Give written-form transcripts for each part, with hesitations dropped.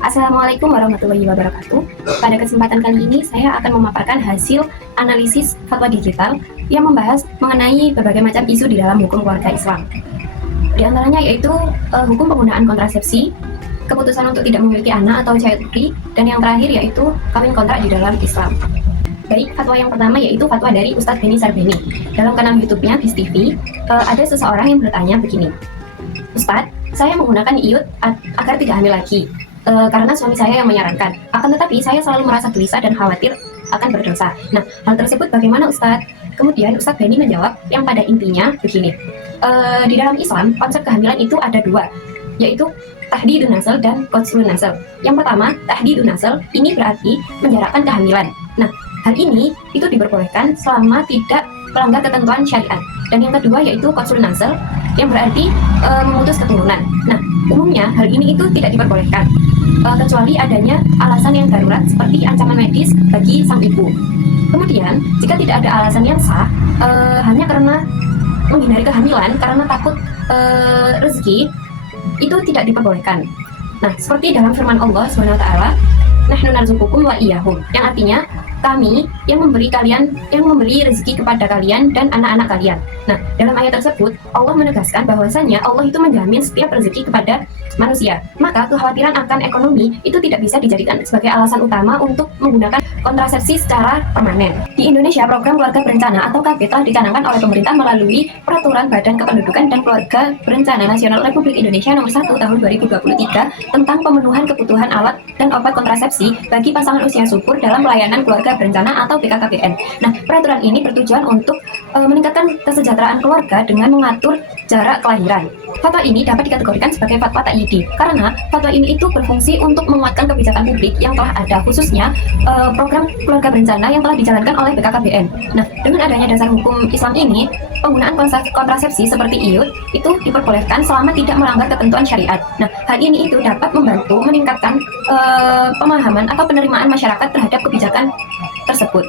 Assalamualaikum warahmatullahi wabarakatuh. Pada kesempatan kali ini saya akan memaparkan hasil analisis fatwa digital yang membahas mengenai berbagai macam isu di dalam hukum keluarga Islam. Di antaranya yaitu hukum penggunaan kontrasepsi, keputusan untuk tidak memiliki anak atau child free, dan yang terakhir yaitu kawin kontrak di dalam Islam. Baik, fatwa yang pertama yaitu fatwa dari Ustadz Beni Sarbeni. Dalam kanal YouTube-nya BIS TV, ada seseorang yang bertanya begini, Ustadz, saya menggunakan iud agar tidak hamil lagi, karena suami saya yang menyarankan. Akan tetapi saya selalu merasa gelisah dan khawatir akan berdosa. Nah, hal tersebut bagaimana Ustadz? Kemudian Ustadz Beni menjawab yang pada intinya begini, di dalam Islam konsep kehamilan itu ada dua, yaitu tahdidun nasl dan qasrun nasl. Yang pertama, tahdidun nasl ini berarti menjarakkan kehamilan. Nah, hal ini itu diperbolehkan selama tidak melanggar ketentuan syariat. Dan yang kedua yaitu qasrun nasl yang berarti memutus keturunan. Nah, umumnya hal ini itu tidak diperbolehkan kecuali adanya alasan yang darurat seperti ancaman medis bagi sang ibu. Kemudian, jika tidak ada alasan yang sah, hanya karena menghindari kehamilan karena takut rezeki, itu tidak diperbolehkan. Nah, seperti dalam firman Allah SWT, nahnu narzuqukum wa iyyahum, yang artinya kami yang memberi rezeki kepada kalian dan anak-anak kalian. Nah, dalam ayat tersebut Allah menegaskan bahwasanya Allah itu menjamin setiap rezeki kepada manusia. Maka kekhawatiran akan ekonomi itu tidak bisa dijadikan sebagai alasan utama untuk menggunakan kontrasepsi secara permanen. Di Indonesia, program keluarga berencana atau KB telah dicanangkan oleh pemerintah melalui Peraturan Badan Kependudukan dan Keluarga Berencana Nasional Republik Indonesia Nomor 1 Tahun 2023 tentang pemenuhan kebutuhan alat dan obat kontrasepsi bagi pasangan usia subur dalam pelayanan keluarga berencana atau BKKBN. Nah, peraturan ini bertujuan untuk meningkatkan kesejahteraan keluarga dengan mengatur jarak kelahiran. Fatwa ini dapat dikategorikan sebagai fatwa takyidi karena fatwa ini itu berfungsi untuk menguatkan kebijakan publik yang telah ada, khususnya program keluarga berencana yang telah dijalankan oleh BKKBN. Nah, dengan adanya dasar hukum Islam ini, penggunaan kontrasepsi seperti iud itu diperbolehkan selama tidak melanggar ketentuan syariat. Nah, hal ini itu dapat membantu meningkatkan pemahaman atau penerimaan masyarakat terhadap kebijakan tersebut.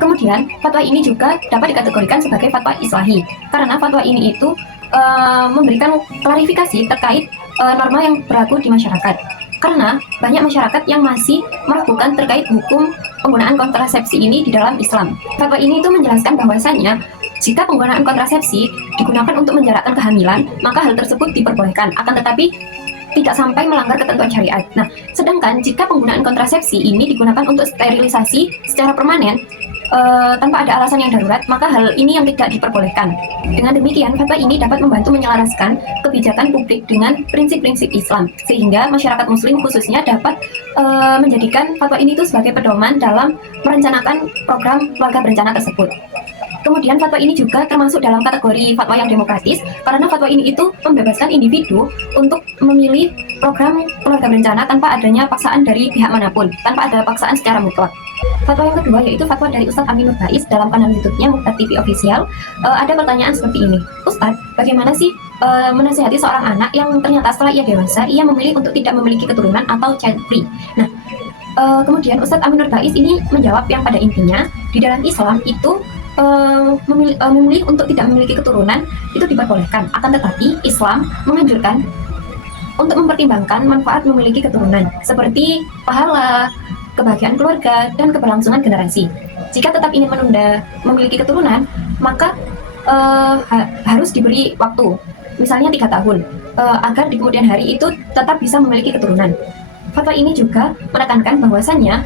Kemudian, fatwa ini juga dapat dikategorikan sebagai fatwa islahi karena fatwa ini itu memberikan klarifikasi terkait norma yang berlaku di masyarakat. Karena banyak masyarakat yang masih meragukan terkait hukum penggunaan kontrasepsi ini di dalam Islam. Fatwa ini itu menjelaskan bahwasanya jika penggunaan kontrasepsi digunakan untuk menjarakkan kehamilan, maka hal tersebut diperbolehkan. Akan tetapi tidak sampai melanggar ketentuan syariat. Nah, sedangkan jika penggunaan kontrasepsi ini digunakan untuk sterilisasi secara permanen, tanpa ada alasan yang darurat, maka hal ini yang tidak diperbolehkan. Dengan demikian, fatwa ini dapat membantu menyelaraskan kebijakan publik dengan prinsip-prinsip Islam, sehingga masyarakat muslim khususnya dapat menjadikan fatwa ini itu sebagai pedoman dalam merencanakan program keluarga berencana tersebut. Kemudian fatwa ini juga termasuk dalam kategori fatwa yang demokratis karena fatwa ini itu membebaskan individu untuk memilih program keluarga berencana tanpa adanya paksaan dari pihak manapun, tanpa ada paksaan secara mutlak. Fatwa yang kedua yaitu fatwa dari Ustadz Aminur Bais dalam kanal YouTube-nya Muqtad TV Official. Ada pertanyaan seperti ini, Ustadz, bagaimana sih menasihati seorang anak yang ternyata setelah ia dewasa ia memilih untuk tidak memiliki keturunan atau child free? Nah, kemudian Ustadz Aminur Bais ini menjawab yang pada intinya di dalam Islam itu memilih untuk tidak memiliki keturunan itu diperbolehkan. Akan tetapi Islam menganjurkan untuk mempertimbangkan manfaat memiliki keturunan seperti pahala, kebahagiaan keluarga, dan keberlangsungan generasi. Jika tetap ingin menunda memiliki keturunan, maka harus diberi waktu, misalnya 3 tahun, agar di kemudian hari itu tetap bisa memiliki keturunan. Fatwa ini juga menekankan bahwasannya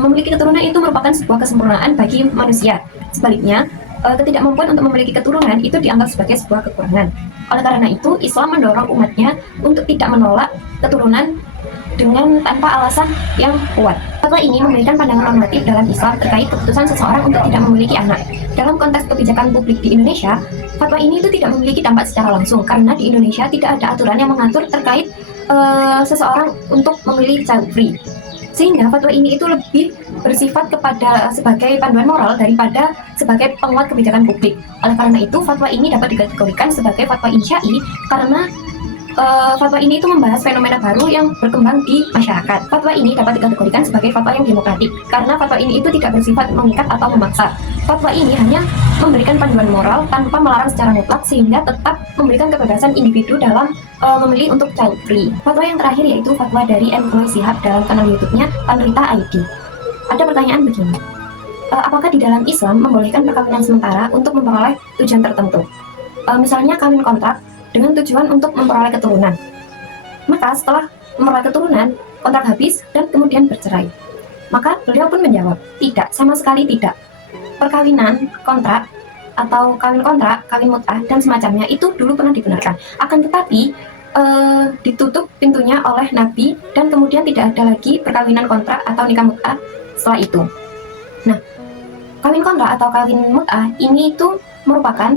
memiliki keturunan itu merupakan sebuah kesempurnaan bagi manusia. Sebaliknya, ketidakmampuan untuk memiliki keturunan itu dianggap sebagai sebuah kekurangan. Oleh karena itu, Islam mendorong umatnya untuk tidak menolak keturunan dengan tanpa alasan yang kuat. Fatwa ini memberikan pandangan normatif dalam Islam terkait keputusan seseorang untuk tidak memiliki anak. Dalam konteks kebijakan publik di Indonesia, fatwa ini itu tidak memiliki dampak secara langsung karena di Indonesia tidak ada aturan yang mengatur terkait seseorang untuk memilih child free. Sehingga fatwa ini itu lebih bersifat kepada sebagai panduan moral daripada sebagai penguat kebijakan publik. Oleh karena itu, fatwa ini dapat dikategorikan sebagai fatwa insya'i karena fatwa ini itu membahas fenomena baru yang berkembang di masyarakat. Fatwa ini dapat dikategorikan sebagai fatwa yang demokratik karena fatwa ini itu tidak bersifat mengikat atau memaksa. Fatwa ini hanya memberikan panduan moral tanpa melarang secara mutlak sehingga tetap memberikan kebebasan individu dalam memilih untuk child free. Fatwa yang terakhir yaitu fatwa dari M. Kunoy Shihab dalam kanal YouTube-nya Panrita ID. Ada pertanyaan begini. Apakah di dalam Islam membolehkan perkawinan sementara untuk memperoleh tujuan tertentu? Misalnya kawin kontrak dengan tujuan untuk memperoleh keturunan. Maka setelah memperoleh keturunan, kontrak habis dan kemudian bercerai. Maka beliau pun menjawab, tidak, sama sekali tidak. Perkawinan kontrak atau kawin kontrak, kawin mut'ah dan semacamnya itu dulu pernah dibenarkan. Akan tetapi ditutup pintunya oleh Nabi dan kemudian tidak ada lagi perkawinan kontrak atau nikah mut'ah setelah itu. Nah, kawin kontrak atau kawin mut'ah ini itu merupakan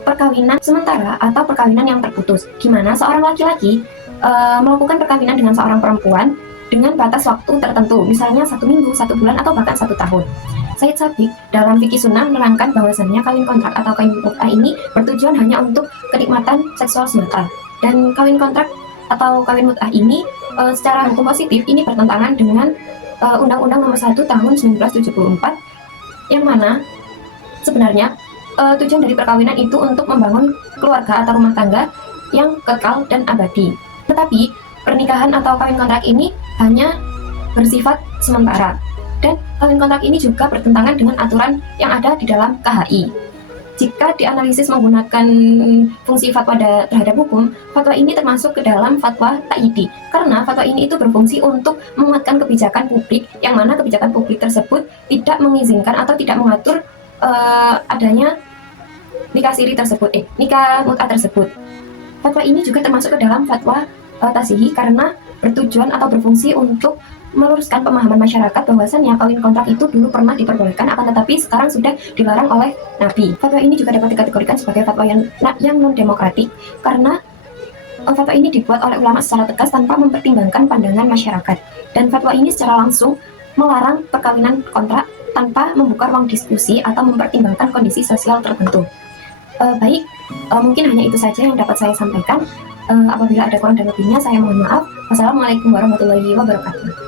perkawinan sementara atau perkawinan yang terputus, di mana seorang laki-laki melakukan perkawinan dengan seorang perempuan dengan batas waktu tertentu, misalnya 1 minggu, 1 bulan, atau bahkan 1 tahun. Said Sabiq dalam Fikih Sunnah menerangkan bahwasannya kawin kontrak atau kawin mut'ah ini bertujuan hanya untuk kenikmatan seksual semata. Dan kawin kontrak atau kawin mut'ah ini secara hukum positif ini bertentangan dengan Undang-Undang Nomor 1 Tahun 1974 yang mana sebenarnya tujuan dari perkawinan itu untuk membangun keluarga atau rumah tangga yang kekal dan abadi. Tetapi pernikahan atau kawin kontrak ini hanya bersifat sementara. Dan kawin kontrak ini juga bertentangan dengan aturan yang ada di dalam KHI. Jika dianalisis menggunakan fungsi fatwa terhadap hukum, fatwa ini termasuk ke dalam fatwa ta'idi. Karena fatwa ini itu berfungsi untuk menguatkan kebijakan publik, yang mana kebijakan publik tersebut tidak mengizinkan atau tidak mengatur adanya nikah siri tersebut, nikah mut'ah tersebut. Fatwa ini juga termasuk ke dalam fatwa tasihi karena bertujuan atau berfungsi untuk meluruskan pemahaman masyarakat bahwasannya kawin kontrak itu dulu pernah diperbolehkan, akan tetapi sekarang sudah dilarang oleh Nabi. Fatwa ini juga dapat dikategorikan sebagai fatwa yang non-demokratik karena fatwa ini dibuat oleh ulama secara tegas tanpa mempertimbangkan pandangan masyarakat. Dan fatwa ini secara langsung melarang perkawinan kontrak tanpa membuka ruang diskusi atau mempertimbangkan kondisi sosial tertentu. Baik, mungkin hanya itu saja yang dapat saya sampaikan. Apabila ada kurang dan lebihnya, saya mohon maaf. Wassalamualaikum warahmatullahi wabarakatuh.